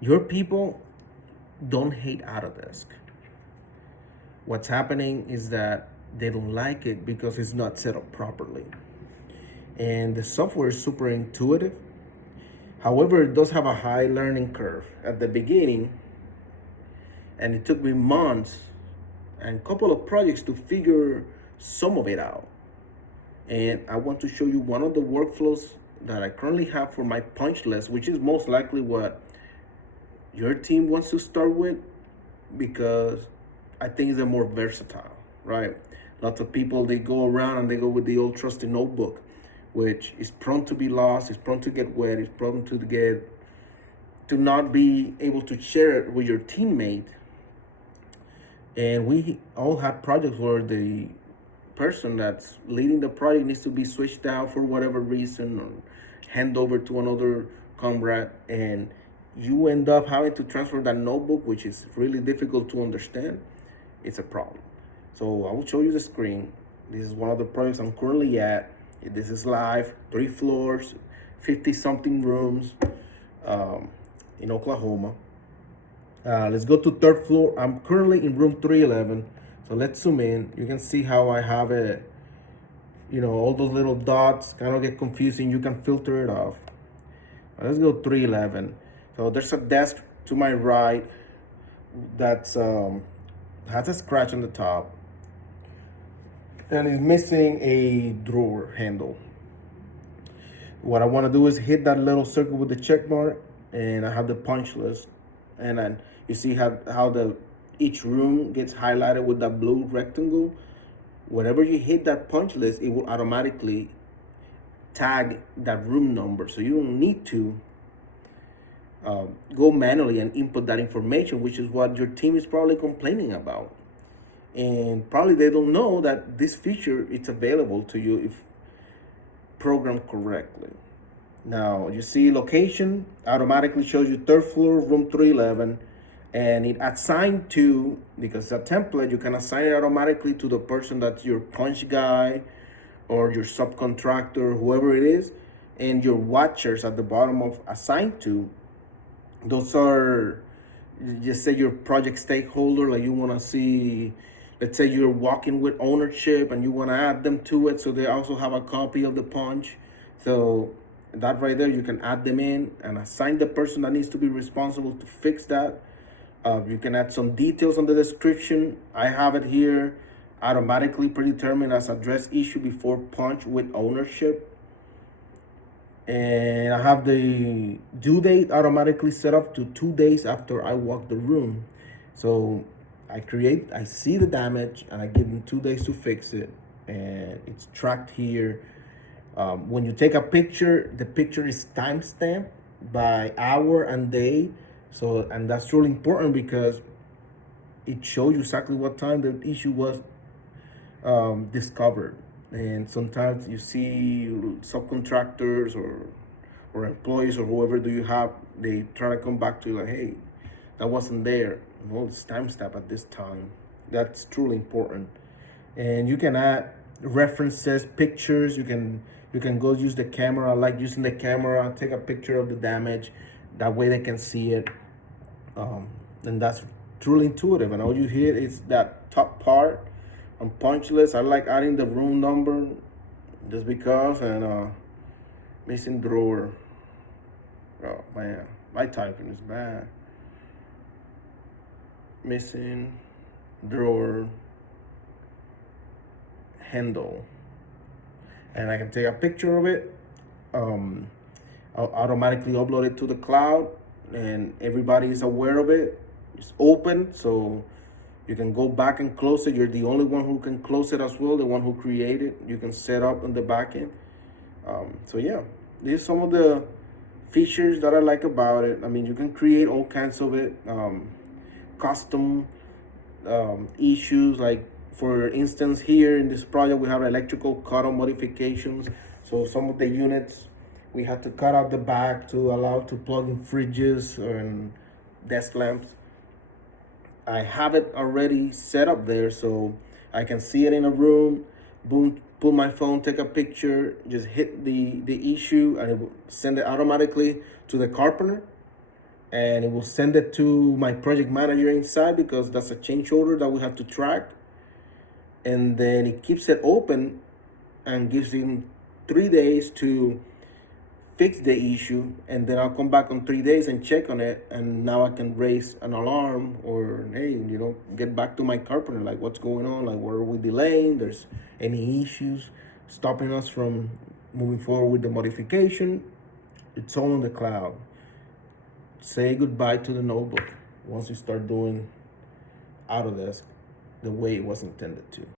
Your people don't hate Autodesk. What's happening is that they don't like it because it's not set up properly. And the software is super intuitive. However, it does have a high learning curve at the beginning, and it took me months and a couple of projects to figure some of it out. And I want to show you one of the workflows that I currently have for my punch list, which is most likely what your team wants to start with, because I think it's more versatile, right? Lots of people, they go around and they go with the old trusty notebook, which is prone to be lost, it's prone to get wet, it's prone to not be able to share it with your teammate. And we all have projects where the person that's leading the project needs to be switched out for whatever reason or hand over to another comrade, and you end up having to transfer that notebook, which is really difficult to understand. It's a problem. So I will show you the screen. This is one of the projects I'm currently at. This is live, 3 floors, 50 something rooms in Oklahoma. Let's go to 3rd floor. I'm currently in room 311. So let's zoom in. You can see how I have it, all those little dots kind of get confusing. You can filter it off. Let's go 311. So there's a desk to my right that's has a scratch on the top and is missing a drawer handle. What I want to do is hit that little circle with the check mark, and I have the punch list. And then you see how each room gets highlighted with that blue rectangle. Whenever you hit that punch list, it will automatically tag that room number. So you don't need to go manually and input that information, which is what your team is probably complaining about. And probably they don't know that this feature is available to you if programmed correctly. Now you see location automatically shows you 3rd floor, room 311, and it assigned to, because it's a template, you can assign it automatically to the person that's your punch guy or your subcontractor, whoever it is, and your watchers at the bottom of assigned to. Those are, just say, your project stakeholder. Like you want to see, let's say you're walking with ownership and you want to add them to it, so they also have a copy of the punch. So that right there, you can add them in and assign the person that needs to be responsible to fix that. You can add some details on the description. I have it here automatically predetermined as address issue before punch with ownership. And I have the due date automatically set up to 2 days after I walk the room. So I see the damage, and I give them 2 days to fix it. And it's tracked here. When you take a picture, the picture is timestamped by hour and day. So, and that's really important because it shows you exactly what time the issue was discovered. And sometimes you see subcontractors or employees or whoever do you have, they try to come back to you like, hey, that wasn't there. Well, it's timestamp at this time. That's truly important. And you can add references, pictures. You can go use the camera. I like using the camera, take a picture of the damage. That way they can see it. And that's truly intuitive. And all you hear is that top part on punch list. I like adding the room number just because, and missing drawer. Oh man, my typing is bad. Missing drawer handle. And I can take a picture of it. I'll automatically upload it to the cloud, and everybody is aware of it. It's open, so you can go back and close it. You're the only one who can close it as well, the one who created. You can set up on the back end. So yeah, these are some of the features that I like about it. I mean, you can create all kinds of it, custom issues. Like for instance, here in this project, we have electrical cutout modifications. So some of the units, we had to cut out the back to allow to plug in fridges and desk lamps. I have it already set up there, so I can see it in a room. Boom, pull my phone, take a picture, just hit the issue, and it will send it automatically to the carpenter. and it will send it to my project manager inside, because that's a change order that we have to track. And then it keeps it open and gives him 3 days to fix the issue, and then I'll come back on 3 days and check on it, and now I can raise an alarm, or hey, get back to my carpenter, like what's going on, like where are we delaying, there's any issues stopping us from moving forward with the modification. It's all in the cloud. Say goodbye to the notebook once you start doing Autodesk the way it was intended to.